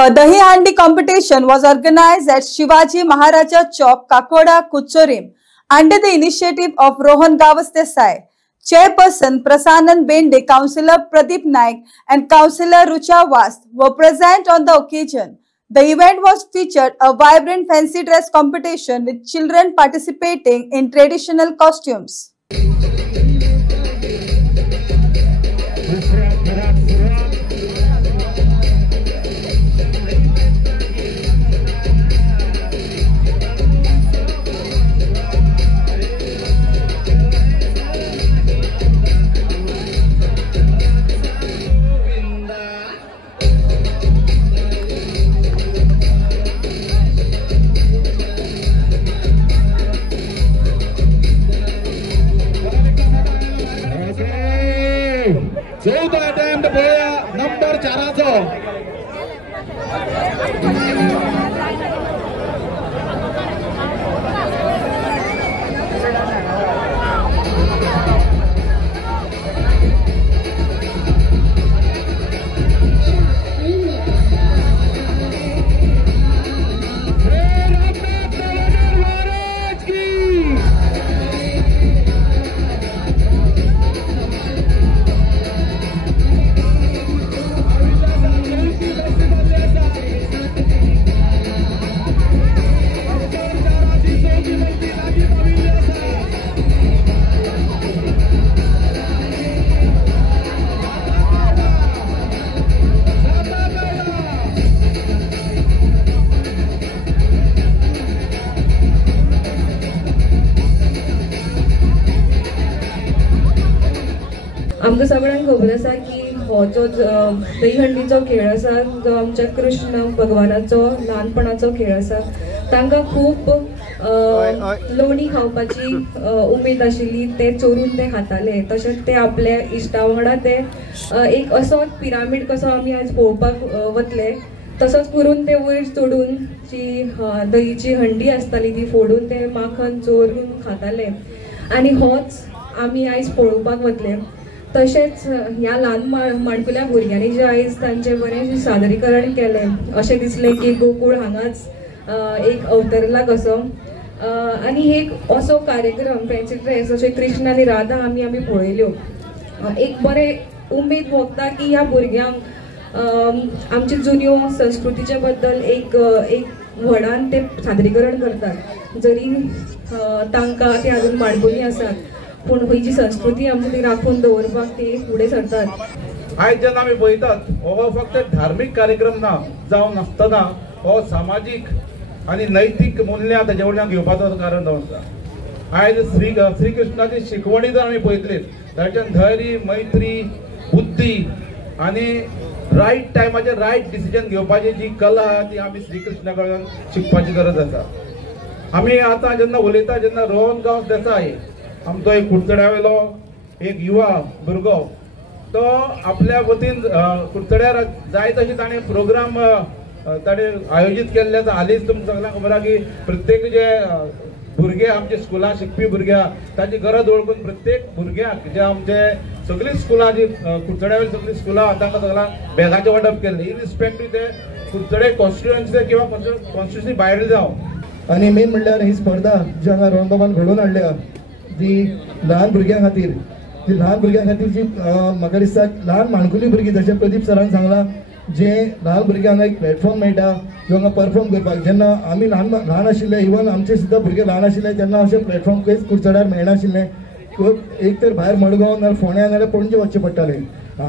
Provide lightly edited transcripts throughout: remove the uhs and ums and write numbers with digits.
A Dahi Handi competition was organized at Shivaji Maharaja Chowk, Kakoda, Kuchorim, under the initiative of Rohan Gawas Desai. Chairperson Prasanand Bende, Councillor Pradeep Naik and Councillor Rucha Vast were present on the occasion. The event was featured a vibrant fancy dress competition with children participating in traditional costumes. चौथा अटेम्प्ट पळया नंबर 4 आमकां सगळ्यांक खबर आसा की हो जो दहीहंडीचो खेळ आसा जो आमच्या कृष्ण भगवानाचो ल्हानपणाचो खेळ आसा तांकां खूब लोणी खावपाची उमेद आशिल्ली ते चोरून ते खाताले तशेंच ते आपल्या इश्टा वांगडा ते एक असोच पिरामीड कसो आमी आज पळोवपाक वतले तसोच करून ते वयर चडून जी दहीची हंडी आसताली ती फोडून ते माखन चोरून खाताले आनी होच आमी आयज पळोवपाक वतले. तशेंच ह्या ल्हान माणकुल्या भुरग्यांनी जे आयज तांचे बरें सादरीकरण केलें अशें दिसलें की गोकुळ हांगाच एक अवतरला कसो आनी एक असो कार्यक्रम फॅन्सी ड्रेस अशें कृष्ण आनी राधा आमी पळयल्यो. एक बरें उमेद भोगता की ह्या भुरग्यांक आमचे जुन्यो संस्कृतीचे बद्दल एक व्हडान ते सादरीकरण करतात जरी तांकां ते अजून माणकुली आसात पूण ही जी संस्कृती आमची ती राखून दवरपाक ती फुडें सरतात. आयज जेन्ना आमी पळयतात हो फक्त धार्मीक कार्यक्रम ना जावन नासतना हो सामाजीक आनी नैतीक मूल्यां ताचे कडल्यान घेवपाचो कारण जावन आसा. आयज श्री कृष्णाची शिकवणी जर आमी पळयतले ताच्यान धैर्य मैत्री बुद्धी आनी रायट टायमाचेर रायट डिसिजन घेवपाची जी कला आहा ती आमी श्री कृष्णा कडल्यान शिकपाची गरज आसा. आमी आतां जेन्ना उलयता जेन्ना रोहन गांवस देसाय आमचो एक कुडचड्यावेलो एक युवा भुरगो तो आपल्या वतीन कुडचड्यार जाय तशी ताणें प्रोग्राम ताणें आयोजीत केल्ले आसा. हालींच तुमकां सगळ्यांक खबर आहा की प्रत्येक जे भुरगे आमचे स्कुलां शिकपी भुरग्या ताची गरज ओळखून प्रत्येक भुरग्याक जे आमचे सगळीं स्कुलां जी कुडचड्यावेली सगळीं स्कुलां तांकां सगळ्यांक बॅगाचें वांटप केल्लें इरिस्पेक्टीव ते कुडचडे कॉन्स्टिट्युएन्सी किंवा कॉन्स्टिट्युएन्सी भायर जावं. आनी मेन म्हणल्यार ही स्पर्धा जी हांगा रोहन बाबान घडोवन हाडल्या जी ल्हान भुरग्यां खातीर जी म्हाका दिसता ल्हान माणकुली भुरगीं जशें प्रदीप सरान सांगलां जे ल्हान भुरग्यांक एक प्लॅटफॉर्म मेळटा हांगा परफॉर्म करपाक. जेन्ना आमी ल्हान आशिल्ले इवन आमचे सुद्दां भुरगे ल्हान आशिल्ले तेन्ना अशें प्लॅटफॉर्म खंयच कुडचड्यार मेळनाशिल्लें. एक तर भायर मडगांव नाल्यार फोंड्या नाल्यार पणजे वचचें पडटालें.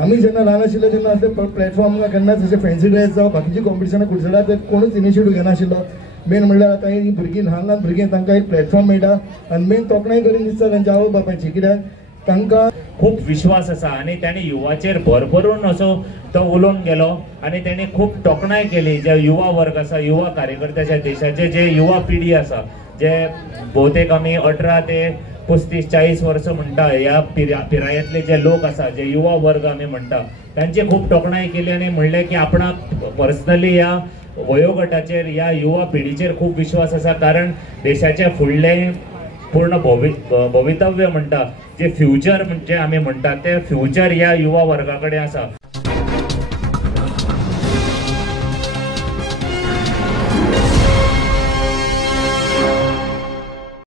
आमी जेन्ना ल्हान आशिल्ले तेन्ना असले प्लॅटफॉर्म केन्नाच अशें फॅन्सी ड्रेस जावं बाकीची कॉम्पिटिशनां कुडचड्यार ते कोणूच इनिशिएटीव घेनाशिल्लो. मेन म्हणल्यार आतां ही भुरगीं ल्हान भुरगीं तांकां एक प्लॅटफॉर्म मेळटा आनी मेन तोखणाय करून दिसता तांच्या आवय बापायची कित्याक तांकां खूप विश्वास आसा आनी ताणें युवाचेर भरभरून असो तो उलोवन गेलो आनी ताणें खूब तोखणाय केली जे युवा वर्ग आसा युवा कार्यकर्त्याच्या देशाचे जे युवा पिढी आसा जे भोवतेक आमी 18 ते 35-40 वर्सां म्हणटा ह्या पिरायेंतले जे लोक आसा जे युवा वर्ग आमी म्हणटा तांची खूब तोखणाय केली आनी म्हणलें की आपणाक पर्सनली ह्या वयोगटाचेर ह्या युवा पिढीचेर खूब विश्वास आसा कारण देशाचे फुडलें पूर्ण भवितव्य म्हणटा जे फ्युचर म्हणजे आमी म्हणटा ते फ्युचर ह्या युवा वर्गा कडेन आसा.